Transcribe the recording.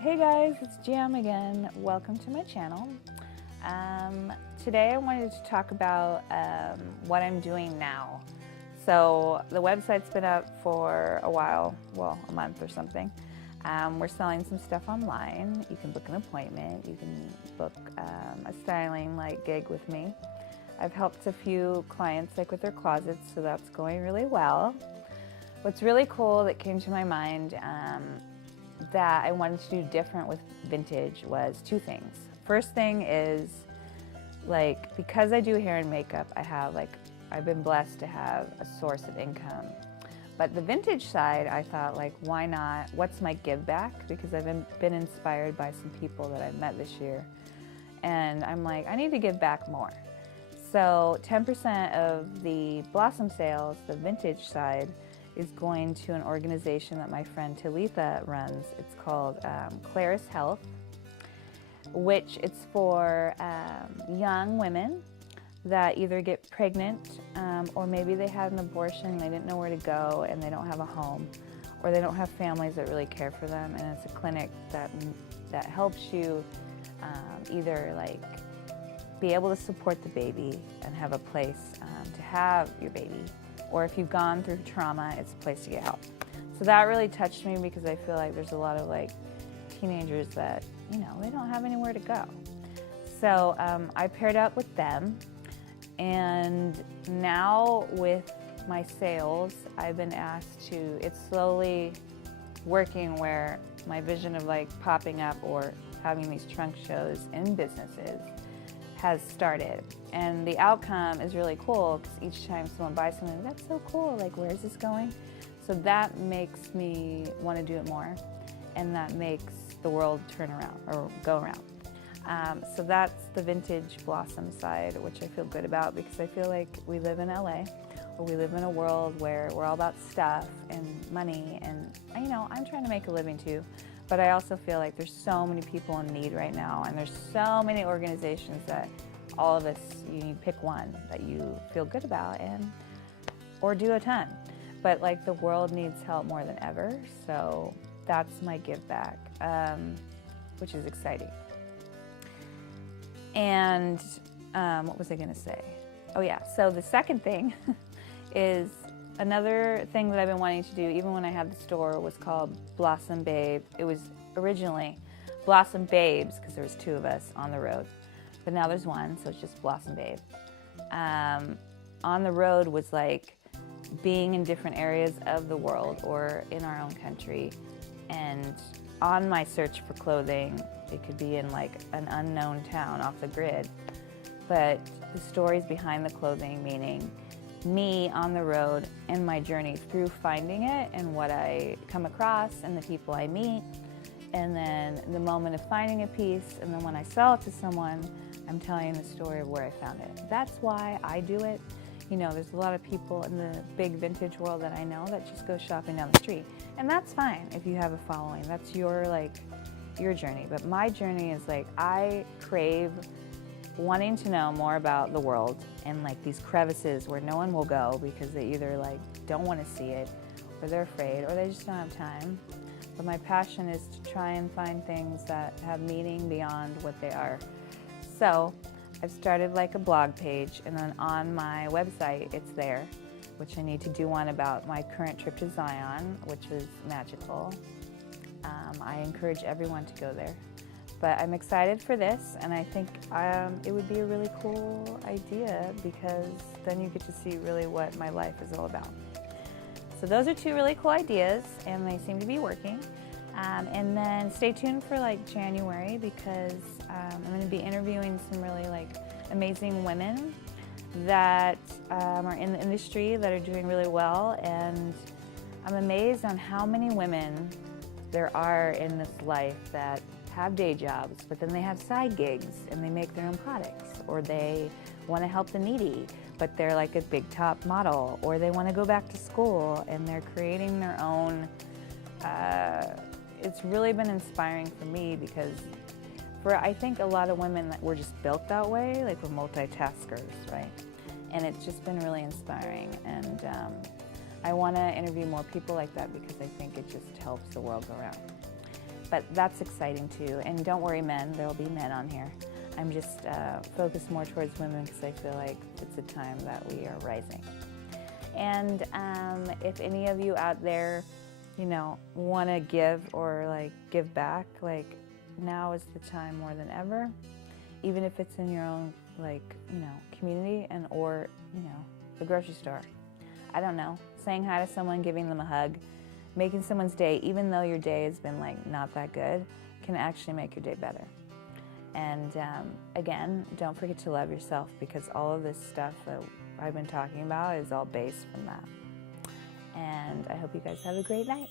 Hey guys, it's Jam again. Welcome to my channel. Today I wanted to talk about what I'm doing now. So the website's been up for a while, well, a month or something. We're selling some stuff online. You can book an appointment. You can book a styling gig with me. I've helped a few clients with their closets, so that's going really well. What's really cool that came to my mind that I wanted to do different with vintage was two things. First thing is because I do hair and makeup, I've been blessed to have a source of income. But the vintage side, I thought why not, what's my give back? Because I've been inspired by some people that I've met this year. And I'm I need to give back more. So 10% of the Blossom sales, the vintage side, is going to an organization that my friend Talitha runs. It's called Claris Health, which it's for young women that either get pregnant or maybe they had an abortion, they didn't know where to go and they don't have a home, or they don't have families that really care for them. And it's a clinic that helps you either be able to support the baby and have a place to have your baby, or if you've gone through trauma, it's a place to get help. So that really touched me because I feel there's a lot of teenagers that, they don't have anywhere to go. So I paired up with them, and now with my sales, I've been asked to, it's slowly working where my vision of popping up or having these trunk shows in businesses has started. And the outcome is really cool because each time someone buys something, that's so cool, where is this going? So that makes me want to do it more, and that makes the world turn around or go around. So that's the vintage Blossom side, which I feel good about because I feel we live in LA, or we live in a world where we're all about stuff and money, and I'm trying to make a living too. But I also feel there's so many people in need right now, and there's so many organizations that all of us, you pick one that you feel good about or do a ton. But the world needs help more than ever, so that's my give back, which is exciting. And what was I gonna say? Oh yeah, so the second thing is another thing that I've been wanting to do, even when I had the store, was called Blossom Babe. It was originally Blossom Babes because there was two of us on the road, but now there's one, so it's just Blossom Babe. On the road was being in different areas of the world or in our own country, and on my search for clothing, it could be in an unknown town off the grid, but the stories behind the clothing, meaning me on the road and my journey through finding it and what I come across and the people I meet, and then the moment of finding a piece, and then when I sell it to someone, I'm telling the story of where I found it. That's why I do it. There's a lot of people in the big vintage world that I know that just go shopping down the street, and that's fine if you have a following. That's your journey. But my journey is I crave wanting to know more about the world and these crevices where no one will go because they either don't want to see it, or they're afraid, or they just don't have time. But my passion is to try and find things that have meaning beyond what they are. So I've started a blog page, and then on my website it's there, which I need to do one about my current trip to Zion, which was magical. I encourage everyone to go there. But I'm excited for this, and I think it would be a really cool idea because then you get to see really what my life is all about. So those are two really cool ideas, and they seem to be working. And then stay tuned for January because I'm going to be interviewing some really amazing women that are in the industry that are doing really well, and I'm amazed on how many women there are in this life that have day jobs, but then they have side gigs and they make their own products, or they want to help the needy, but they're a big top model, or they want to go back to school and they're creating their own. It's really been inspiring for me because I think a lot of women that we're just built that way, we're multitaskers, right? And it's just been really inspiring, and I want to interview more people like that because I think it just helps the world go around. But that's exciting too. And don't worry, men, there'll be men on here. I'm just focused more towards women because I feel like it's a time that we are rising. And if any of you out there, you know, want to give or like give back, like now is the time more than ever. Even if it's in your own, like, you know, community and or, you know, the grocery store. I don't know, saying hi to someone, giving them a hug, making someone's day, even though your day has been like not that good, can actually make your day better. And again, don't forget to love yourself, because all of this stuff that I've been talking about is all based from that. And I hope you guys have a great night.